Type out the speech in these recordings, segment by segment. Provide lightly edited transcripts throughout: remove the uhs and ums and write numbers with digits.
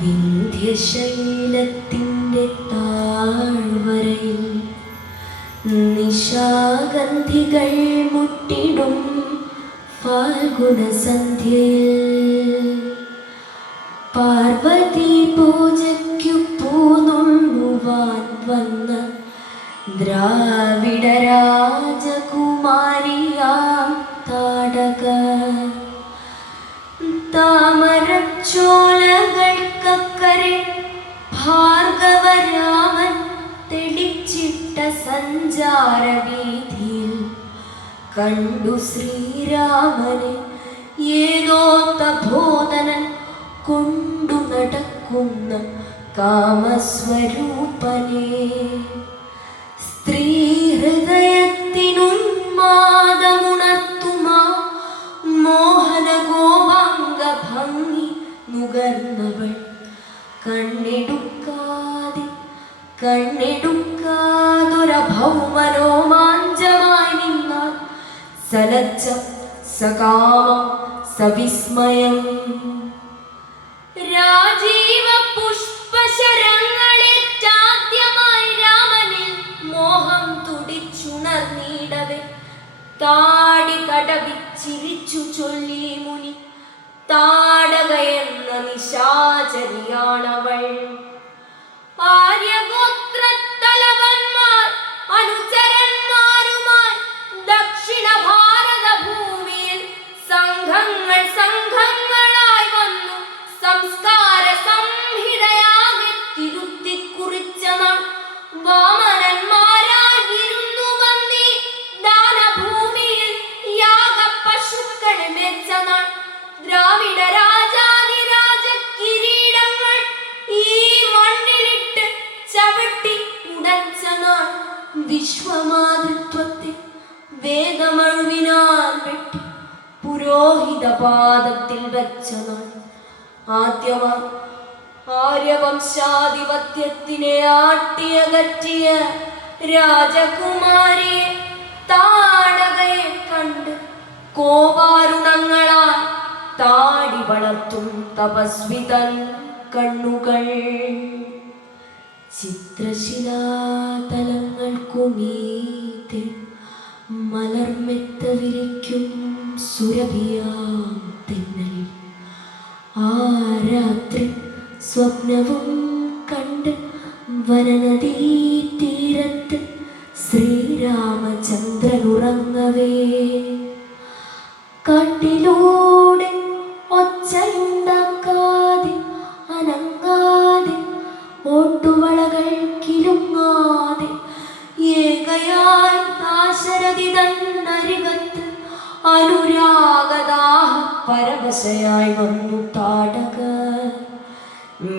വിന്ധ്യശൈലത്തിൻ്റെ താഴ്വരയിൽ നിശാഗന്ധികൾ മുട്ടിടും ഫാൽഗുണസന്ധ്യയിൽ പാർവതി പൂജയ്ക്കു പൂനുള്ളുവാൻ വന്ന ദ്രാവിഡ രാജകുമാരിയാം താടകർ താമരച്ചോലകൾക്കക്കരെ ഭാർഗവരാമൻ തെളിച്ചിട്ട സഞ്ചാരവീതിയിൽ കണ്ടു ശ്രീരാമനെ ഏതോ തപോധനൻ കൊണ്ടു നടക്കുന്ന കാമസ്വരൂപനെ. സ്ത്രീ ഹൃദയത്തിനുന്മാദമുണർത്തുമാ മോഹന ഗോപാംഗ ഭംഗി നുകർന്നവൾ കണ്ണെടുക്കാതൊരഭൗമരോമാഞ്ചമായി നിന്നാൽ സലച്ച സകാമം സവിസ്മയം. രാജീവ പുഷ്പശരങ്ങളേറ്റാദ്യമായി രാമനിൽ മോഹം തുടിച്ചുണർന്നീടവേ താടി തടവിച്ചിരിച്ചു ചൊല്ലി മുനി താടകയെന്ന നിശാചരിയാണവൾ. ആര്യഗോത്രത്തലവന്മാർ അനുചരന്മാരുമായി ദക്ഷിണ ഭാരത ഭൂമിയിൽ സംഘങ്ങൾ സംഘങ്ങളായി വന്നു സംസ്കാര സംഹിതയാകെ തിരുത്തി കുറിച്ച നാൾ വാമനന്മാരായിരുന്നു വന്നീ ദാനഭൂമിയിൽ യാഗ പശുക്കളെ മെച്ച നാൾ ദ്രാവിഡ രാജാതിരാജ കിരീടങ്ങൾ ഈ മണ്ണിലിട്ട് ചവിട്ടി ഉടച്ച നാൾ വിശ്വമാതൃത്വത്തെ വേദമഴുവിനാൽ വെട്ടി പുരോഹിത പാദത്തിൽ വെച്ച നാൾ ആദ്യമായി ആര്യവംശാധിപത്യത്തിനെ ആട്ടിയകറ്റിയ രാജകുമാരിയെ താടകയെ കണ്ട് കോപാരുണങ്ങളാൽ താടി വളർത്തും തപസ്വിതൻ കണ്ണുകൾ. ചിത്രശിലാതലങ്ങൾക്കുമീതെ മലർമെത്ത വിരിക്കും സുരഭിയാം തെന്നൽ ആ രാത്രി സ്വപ്നവും കണ്ട് വനനദീ തീരത്ത് ശ്രീരാമചന്ദ്രനുറങ്ങവേ കാട്ടിലൂടെ ഒച്ചയുണ്ടാക്കാതെ അനങ്ങാതെ ഓട്ടുവളകൾ കിലുങ്ങാതെ ഏകയായി ദാശരഥി തന്നരികത്ത് അനുരാഗദാഹ പരവശയായി വന്നു താടകർ.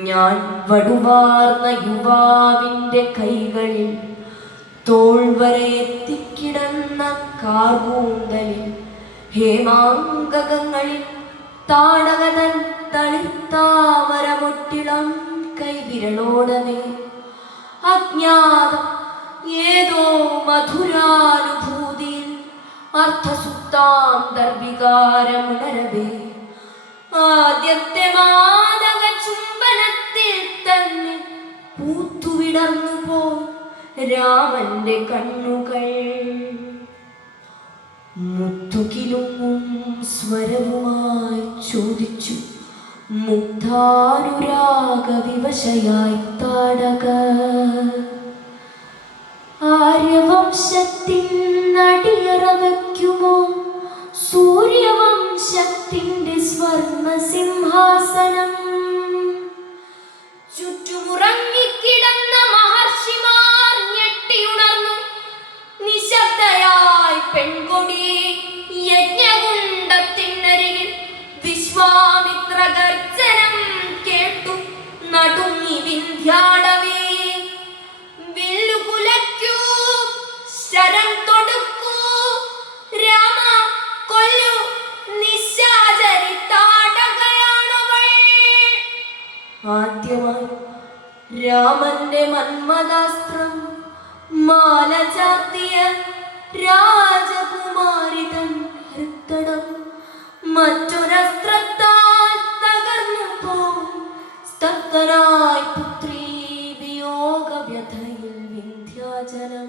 ഞാൻ വടുവാർന്ന യുവാവിൻ്റെ കൈകളിൽ തോൾവരെ എത്തിക്കിടന്ന കാർകൂന്തലിൽ ഹേമാങ്കകങ്ങളിൽ താടകതൻ തളിർത്താമരമൊട്ടിളം കൈവിരലോടവേ അജ്ഞാതം ഏതോ മധുരാനുഭൂതിയിൽ അർത്ഥസുത്താന്തർവികാരമുണരവേ ആദ്യത്തെ മാദക ചുംബനത്തിൽ തന്നെ പൂത്തുവിടർന്നു പോയി രാമന്റെ കണ്ണുകൾ. മുത്തുകിലുങ്ങും സ്വരവുമായി ചോദിച്ചു മുഗ്ധാനുരാഗ വിവശയായി താടകർ. ആര്യവംശത്തിൻ അടിയറ വയ്ക്കുമോ സൂര്യവംശത്തിന്റെ സ്വർണ്ണ സിംഹാസനം? ചുറ്റുമുറങ്ങിക്കിടന്ന മഹർഷിമാർ ഞെട്ടിയുണർന്നു. നിശബ്ദയായി പെൺകൊടിയെ യജ്ഞകുണ്ഡത്തിനരികിൽ വിശ്വാമിത്ര ഗർജനം കേട്ടു നടുങ്ങി വിന്ധ്യാടവേ. വില്ലുകുലയ്ക്കൂ ശരം തൊടുക്കൂ രാമ കൊല്ലു നിശാചരി താടകയാണവൾ. ആദ്യമായി രാമന്റെ മന്മദാസ്ത്രം മാല ചാർത്തിയ രാജകുമാരി തൻ ഹൃത്തടം മറ്റൊരസ്ത്രത്താൽ തകർന്നു പോയി ദുഃഖിതനായി പുത്രീ വിയോഗ വ്യഥയിൽ വിന്ധ്യാചലം